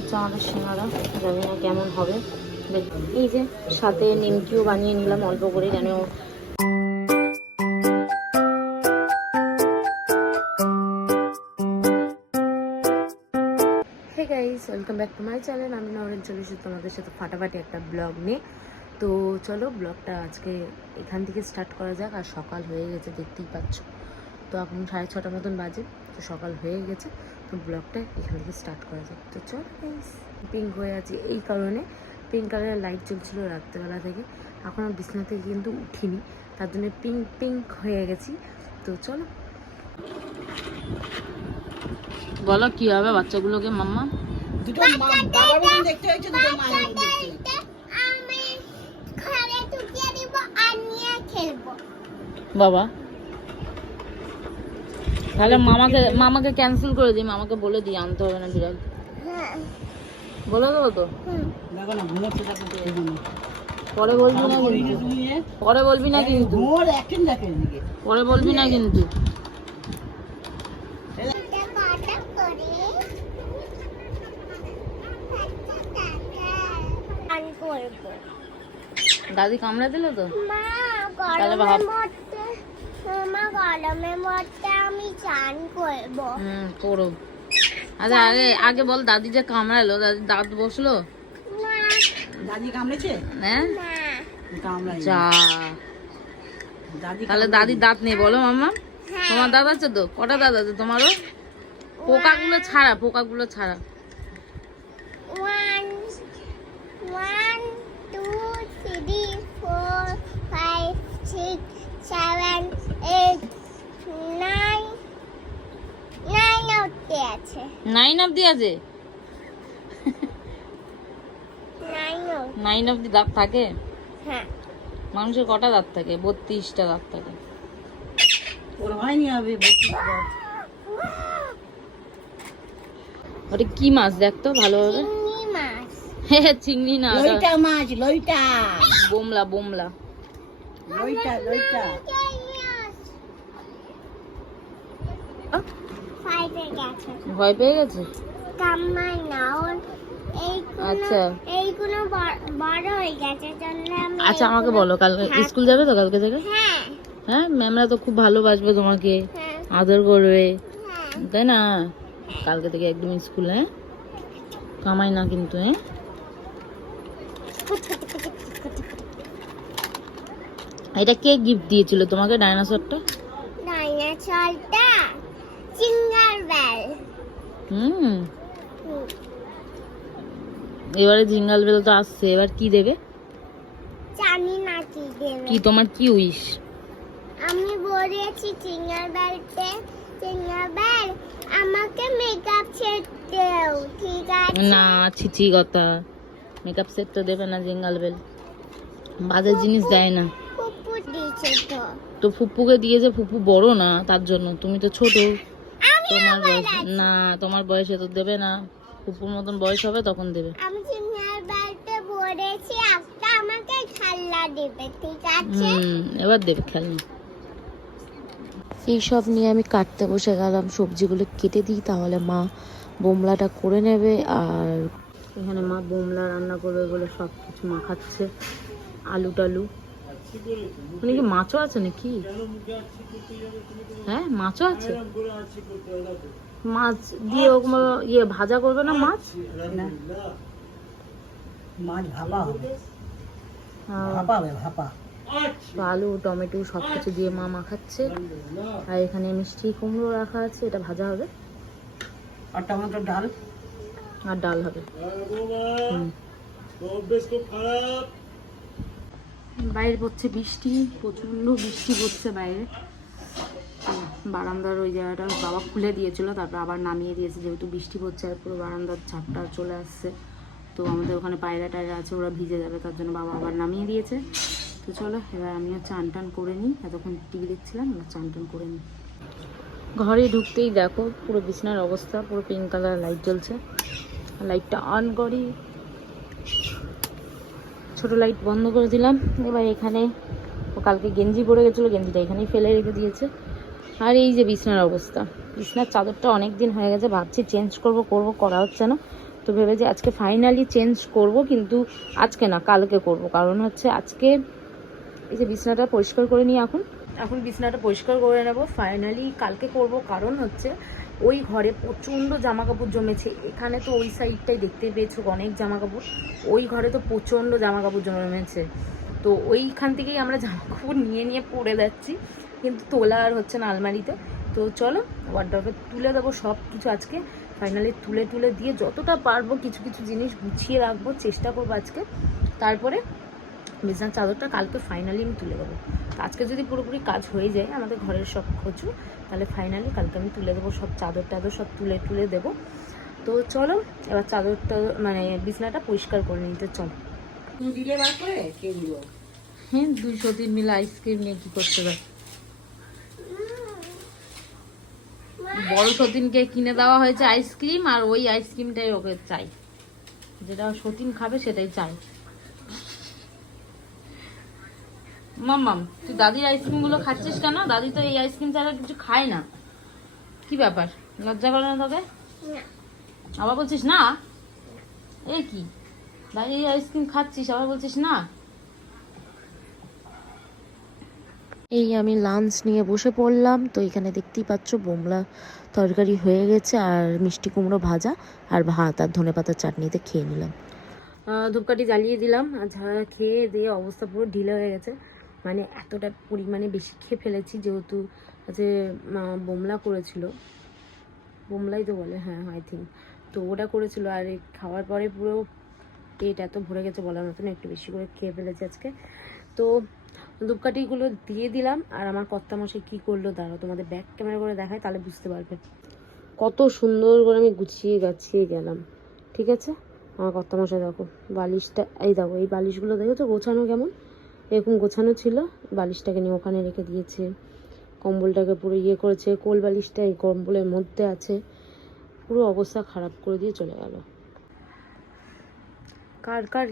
হচ্ছে আমাদের সিঙ্গারা, জানি না কেমন হবে। এই যে সাথে নিমকিও বানিয়ে নিলাম অল্প করে, যেন hey guys, welcome back to my channel. আমি নরেন চলে এসেছি তোমাদের সাথে ফাটাফাটি একটা ব্লগ নিয়ে। তো চলো ব্লগটা আজকে এখান থেকে স্টার্ট করা যাক। আর সকাল হয়ে গেছে, দেখতেই পাচ্ছ। তো এখন 6:30 মতন বাজে, তো সকাল হয়ে গেছে। তো ব্লগটা এখান থেকে স্টার্ট করা যাক। তো চলো গাইস, পিঙ্ক হয়ে আছে এই কারণে, পিঙ্ক কালারের লাইট জ্বলছিল রাত্রেবেলা থেকে। এখন আর বিছানা থেকে কিন্তু উঠিনি, তার জন্য পিঙ্ক পিঙ্ক হয়ে গেছি। তো চলো বলো কি হবে বাচ্চাগুলোকে মাম্মা? দুটো বাবার মতন দেখতে হয়েছে, দুটো মায়ের মতন দেখতে হয়েছে। আমি ঘরে ঢুকিয়ে দিব আর নিয়ে খেলবো। বাবা তাহলে মামাকে ক্যান্সেল করে দিই, মামাকে বলে দিই আনতে হবে না বিড়াল। হ্যাঁ বলে দেবো তো? দেখো না ঘুমোচ্ছে, দেখো তো এই ঘুমো। পরে বলবি না কিন্তু, পরে বলবি না কিন্তু, ঘুমোর এখন দেখো এদিকে। পরে বলবি না কিন্তু। দাদি কামড়ে দিল তো? তাহলে ভাব গরমের মধ্যে আমি চান করবো। করো। আচ্ছা আগে বল, দাদি যে কামড়ালো, দাদি দাঁত বসলো? দাদি কামড়েছে? হ্যাঁ কামড়াই যা। তাহলে দাদির দাঁত নেই বলো মাম্মা? তোমার দাঁত আছে তো? কটা দাঁত আছে তোমারও? পোকাগুলো ছাড়া, পোকাগুলো ছাড়া। 1 2 3 4 5 6 7 8 9 অবধি আছে। 9 অবধি আছে? 9 অবধি দাঁত থাকে? হ্যাঁ। মানুষের কটা দাঁত থাকে? 32টা দাঁত থাকে। ওর হয়নি হবে 32 দাঁত। ওটা কি মাছ দেখতো ভালোভাবে? চিংড়ি মাছ। চিংড়ি না, লইটা মাছ, লইটা। বোমলা। লইটা। ভয় পেয়ে গেছে? কামাই না ওর আচ্ছা এইগুলো বড় হয়ে গেছে, জন্য আমি। আচ্ছা আমাকে বলো, কালকে স্কুল যাবে তো? কালকে থেকে? হ্যাঁ হ্যাঁ, ম্যামরা তো খুব ভালোবাসবে তোমাকে, হ্যাঁ আদর করবে, হ্যাঁ। তাই না? কালকে থেকে একদম স্কুল, হ্যাঁ? কামাই না কিন্তু, হ্যাঁ? এটা কে গিফট দিয়েছিল তোমাকে, ডাইনোসরটা? ডাইনোসরটা জিঙ্গল বেল। এবারে জিঙ্গল বেল তো আসছে, এবার কি দেবে? জানি না কি দেবে। কি তোমার কি উইশ? আমি বলেছি জিঙ্গল বেল আমাকে মেকআপ সেট দাও, ঠিক আছে? না, ছিছি কথা, মেকআপ সেট তো দেবে না জিঙ্গল বেল, বাজার জিনিস দেয় না। ফুপু দিয়েছে তো। তো ফুপুকে দিয়েছে, ফুপু বড় না তার জন্য, তুমি তো ছোট। তোমার বয়স না, তোমার বয়সে তো দেবে না, ফুপুর মতন বয়স হবে তখন দেবে। আমি জিঙ্গল বেলতে বলেছি একটা আমাকে খেলনা দেবে, ঠিক আছে? এবার দেবে খেলনা। এই সব নিয়ে আমি কাটতে বসে গেলাম, সবজিগুলো কেটে দিই, তাহলে মা বোমলাটা করে নেবে। আর এখানে মা বোমলা রান্না করবে বলে সব কিছু মাখাচ্ছে, আলু টালু। মানে কি মাছও আছে নাকি? হ্যাঁ মাছও আছে। মাছ দিয়ে ওরকম ভাজা করবে না মাছ? মাছ ভাপা হবে, ভাপা। তো আলু টমেটো সবকিছু দিয়ে মা মাখাচ্ছে। আর এখানে মিষ্টি কুমড়ো রাখা আছে, এটা ভাজা হবে। আর টমেটো ডাল, আর ডাল হবে। বাইরে পড়ছে বৃষ্টি, প্রচন্ড বৃষ্টি পড়ছে বাইরে। বারান্দার ওই জায়গাটা বাবা খুলে দিয়েছিল, তারপর আবার নামিয়ে দিয়েছে, যেহেতু বৃষ্টি পড়ছে আর পুরো বারান্দার ঝাপটা চলে আসছে। তো আমাদের ওখানে পায়রা টায়রা আছে, ওরা ভিজে যাবে, তার জন্য বাবা আবার নামিয়ে দিয়েছে। তো চলো এবার আমিও চান টান করে নিই, এতক্ষণ টিভি দেখছিলাম, এবার চান টান করে নিই। ঘরে ঢুকতেই দেখো পুরো বিছানার অবস্থা, পুরো পিঙ্ক কালার লাইট জ্বলছে। লাইটটা অন করি, ছোট লাইট বন্ধ করে দিলাম। এবার এখানে ও কালকে গেঞ্জি পরে গেছিলো, গেঞ্জিটা এখানেই ফেলে রেখে দিয়েছে। আর এই যে বিছানার অবস্থা, বিছানার চাদরটা অনেক দিন হয়ে গেছে, ভাবছি চেঞ্জ করব করা হচ্ছে না। তো ভেবেছি আজকে ফাইনালি চেঞ্জ করব, কিন্তু আজকে না কালকে করব। কারণ হচ্ছে আজকে এই যে বিছানাটা পরিষ্কার করে নিই, এখন বিছানাটা পরিষ্কার করে নেব, ফাইনালি কালকে করব। কারণ হচ্ছে ওই ঘরে প্রচণ্ড জামা কাপড় জমেছে। এখানে তো ওই সাইডটাই দেখতে পেয়েছো অনেক জামা কাপড়, ওই ঘরে তো প্রচণ্ড জামা কাপড় জমেছে। তো ওইখান থেকেই আমরা জামা কাপড় নিয়ে নিয়ে পরে যাচ্ছি, কিন্তু তোলা আর হচ্ছে না আলমারিতে। তো চলো ওয়ার্ডরোবে তুলে দেবো সব কিছু আজকে, ফাইনালি তুলে দিয়ে যতটা পারবো কিছু কিছু জিনিস গুছিয়ে রাখবো, চেষ্টা করবো আজকে। তারপরে বিছানার চাদরটা কালকে ফাইনালি আমি তুলে দেবো। আজকে যদি পুরোপুরি কাজ হয়ে যায় আমাদের ঘরের সব কিছু, তাহলে ফাইনালি কালকে আমি তুলে দেবো সব, চাদর টাদর সব তুলে দেবো। তো চলো এবার চাদরটা মানে বিছানাটা পরিষ্কার করে নিতে চলো। হ্যাঁ 203 মিলে আইসক্রিম নিয়ে কি করতে পারে, বড় সতীনকে কিনে দেওয়া হয়েছে আইসক্রিম, আর ওই আইসক্রিমটাই ওকে চাই, যেটা সতীন খাবে সেটাই চাই। মাম্মাম তুই দাদির আইসক্রিম গুলো খাচ্ছিস কেন? দাদি তো এই আইসক্রিম ছাড়া কিছু খায় না, কি ব্যাপার? লজ্জা করে না তোকে? আবার বলছিস না? এই কি দাদি এই আইসক্রিম খাচ্ছিস আবার বলছিস না? এই আমি লাঞ্চ নিয়ে বসে পড়লাম। তো এখানে দেখতেই পাচ্ছ বোমলা তরকারি হয়ে গেছে, আর মিষ্টি কুমড়ো ভাজা, আর ভাত আর ধনেপাতার চাটনিতে খেয়ে নিলাম। ধূপকাঠি জ্বালিয়ে দিলাম, আর খেয়ে দিয়ে অবস্থা পুরো ঢিলে হয়ে গেছে। মানে এতটা পরিমাণে বেশি খেয়ে ফেলেছি, যেহেতু যে বোমলা করেছিল, বোমলাই তো বলে, হ্যাঁ আই থিঙ্ক, তো ওটা করেছিল। আর খাওয়ার পরে পুরো পেট এত ভরে গেছে বলার মতন, একটু বেশি করে খেয়ে ফেলেছি আজকে। তো ধূপকাঠিগুলো দিয়ে দিলাম। আর আমার কর্তামশাই কী করলো দাঁড়াও তোমাদের ব্যাক ক্যামেরা করে দেখায়, তাহলে বুঝতে পারবে কত সুন্দর করে আমি গুছিয়ে গাছিয়ে গেলাম। ঠিক আছে, আমার কর্তামশাই দেখো বালিশটা, এই দেখো এই বালিশগুলো দেখেছো গোছানো কেমন, এরকম গোছানো ছিল। বালিশটাকে নিয়ে ওখানে রেখে দিয়েছে, কম্বলটাকে পুরো ইয়ে করেছে, কোল বালিশটা এই কম্বলের মধ্যে আছে, পুরো অবস্থা খারাপ করে দিয়ে চলে গেল। কার কার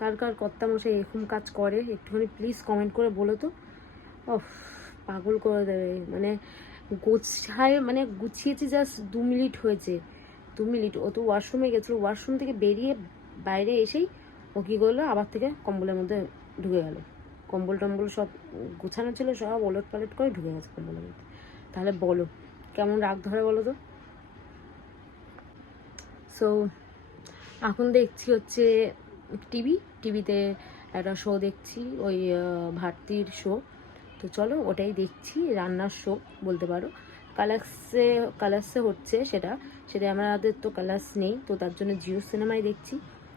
কার কার কর্তামশাই এরকম কাজ করে একটুখানি প্লিজ কমেন্ট করে বলো তো। পাগল করে দেবে। মানে গোছায়, মানে গুছিয়েছি জাস্ট 2 মিনিট হয়েছে, 2 মিনিট। ও তো ওয়াশরুমে গেছিলো, ওয়াশরুম থেকে বেরিয়ে বাইরে এসেই ও কী করলো, আবার থেকে কম্বলের মধ্যে ঢুকে গেল। কম্বল টম্বল সব গোছানো ছিল, সব ওলট পালট করে ঢুকে গেছে কম্বলের মধ্যে। তাহলে বলো কেমন রাগ ধরে বলো তো। সো এখন দেখছি হচ্ছে টিভিতে একটা শো দেখছি, ওই ভারতীর শো। তো চলো ওটাই দেখছি, রান্নার শো বলতে পারো। কালার্সে হচ্ছে সেটা আমাদের তো কালার্স নেই, তো তার জন্য জিও সিনেমায় দেখছি।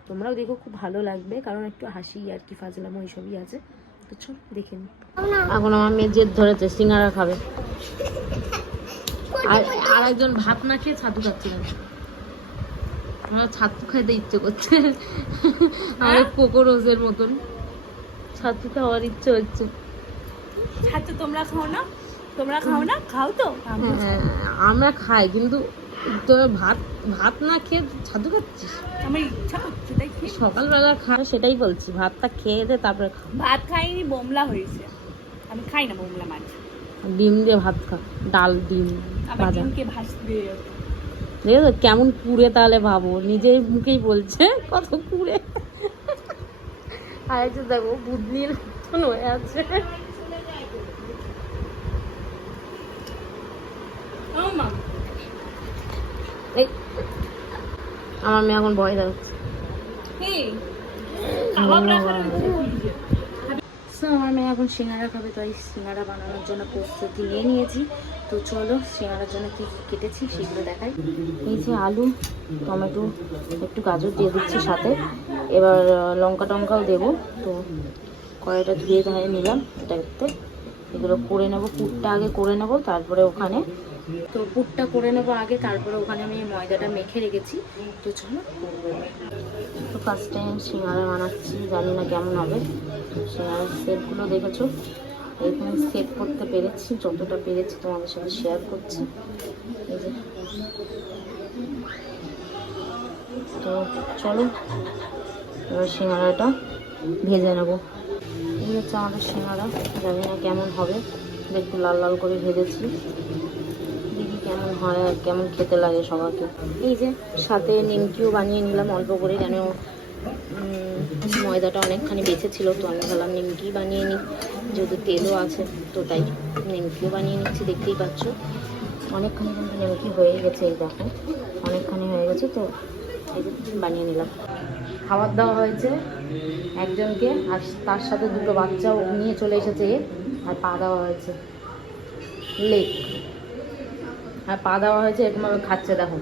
তোমরাও দেখো, খুব ভালো লাগবে, কারণ একটু হাসি আর কি ফাজলামো এইসবই আছে। তো চলো দেখে নি। এখন আমার মেয়ে জেদ ধরেছে সিঙ্গারা খাবে, আর একজন ভাত না খেয়ে ছাতু খাচ্ছিলেন। আমার ছাতু খাইতে ইচ্ছে করছে, আর কোকো রোজের মতন ছাতু খাওয়ার ইচ্ছে হচ্ছে। ছাতু তোমরা খাও না? তোমরা খাও না? খাও তো? আমরা খাই, কিন্তু তোর ভাত না খেয়ে ছাতু খাচ্ছিস? আমার ইচ্ছা করছে তাই খেয়ে। সকালবেলা খা, সেটাই বলছি, ভাতটা খেয়ে দে তারপরে খা। ভাত খাইনি, বোমলা হয়েছে। আমি খাই না বোমলা মাছ। ডিম দিয়ে ভাত খা, ডাল ডিম আবার ডিমকে ভাজতে দেখো কেমন পুড়ে, তাহলে ভাবো, নিজের মুখেই বলছে কত পুড়ে। আর একটু দেখো বুদনির মতন হয়ে আছে। আমার মেয়ে এখন ভয় দেখাচ্ছে। আমার মেয়ে এখন সিঙ্গারা খাবে, তো এই সিঙ্গারা বানানোর জন্য প্রস্তুতি নিয়ে নিয়েছি। তো চলো সিঙ্গারার জন্য কি কি কেটেছি সেগুলো দেখাই। এই যে আলু, টমেটো, একটু গাজর দিয়ে দিচ্ছি সাথে, এবার লঙ্কা টঙ্কাও দেবো। তো কড়াইটা ধুয়ে ধুয়ে নিলাম, এটাতে এগুলো করে নেবো, পুরটা আগে করে নেবো, তারপরে ওখানে তো পুরটা করে নেবো আগে, তারপরে ওখানে আমি ময়দাটা মেখে রেখেছি। তো চলো তো ফার্স্ট টাইম সিঙ্গারা বানাচ্ছি, জানি না কেমন হবে। সিঙ্গারার সেটগুলো দেখেছো, এখানে সেট করতে পেরেছি, যতটা পেরেছি তোমাদের সাথে শেয়ার করছি। এই যে তো চলো এবার সিঙ্গারাটা ভেজে নেবো। এই হচ্ছে আমাদের সিঙ্গারা, জানি না কেমন হবে, একটু লাল লাল করে ভেজেছি, দেখি কেমন কেমন হয় আর কেমন খেতে লাগে সবাইকে। এই যে সাথে নিমকিও বানিয়ে নিলাম অল্প করে, কেন ময়দাটা অনেকখানি বেঁচে ছিল, তো আমি ভাবলাম নিমকি বানিয়ে নিই, যেহেতু তেলও আছে, তো তাই নিমকিও বানিয়ে নিচ্ছি। দেখতেই পাচ্ছ অনেকখানি কিন্তু নিমকি হয়ে গেছে, এই দেখো অনেকখানি হয়ে গেছে, তো এই যে বানিয়ে নিলাম। খাবার দেওয়া হয়েছে একজনকে, আর তার সাথে দুটো বাচ্চাও নিয়ে চলে এসেছে, আর পা দেওয়া হয়েছে লেগ, আর পা দেওয়া হয়েছে, এরকমভাবে খাচ্ছে দেখো,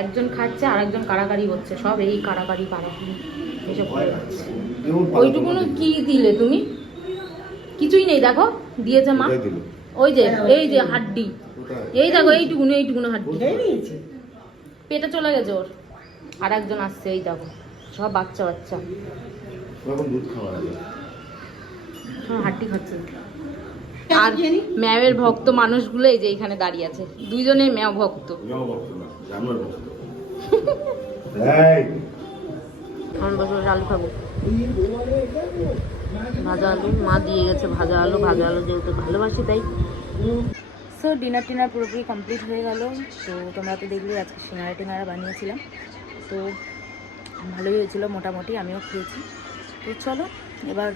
একজন খাচ্ছে আর একজন কাড়াকাড়ি হচ্ছে, সব এই কাড়াকাড়ি এসব করে যাচ্ছে। ওইটুকুনো কি দিলে তুমি? কিছুই নেই, দেখো দিয়েছে মা, ওই যে এই যে হাড্ডি, এই দেখো এইটুকুনো হাড্ডি পেটে চলে গেছে ওর। আর একজন আসছে, এই দেখো সব বাচ্চা হাড্ডি খাচ্ছে। আর ম্যাওয়ের ভক্ত মানুষগুলো এই যে এখানে দাঁড়িয়ে আছে, দুইজনে ম্যাও ভক্ত। আমি বসে বসে আলু খাবো, ভাজা আলু মা দিয়ে গেছে, ভাজা আলু যেহেতু ভালোবাসি তাই। সো ডিনার টিনার পুরোপুরি কমপ্লিট হয়ে গেল। তো তোমরা তো দেখলে আজকে সিঙ্গারা বানিয়েছিলাম, তো ভালোই হয়েছিল মোটামুটি, আমিও খেয়েছি। তো চলো এবার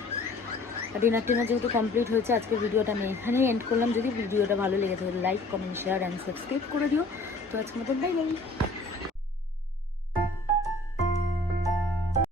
ডিনার টিনার যেহেতু কমপ্লিট হয়েছে, আজকে ভিডিওটা আমি এখানেই এন্ড করলাম। যদি ভিডিওটা ভালো লেগে থাকে like comment share and subscribe করে দিও। তো আজকের মতো বাই বাই।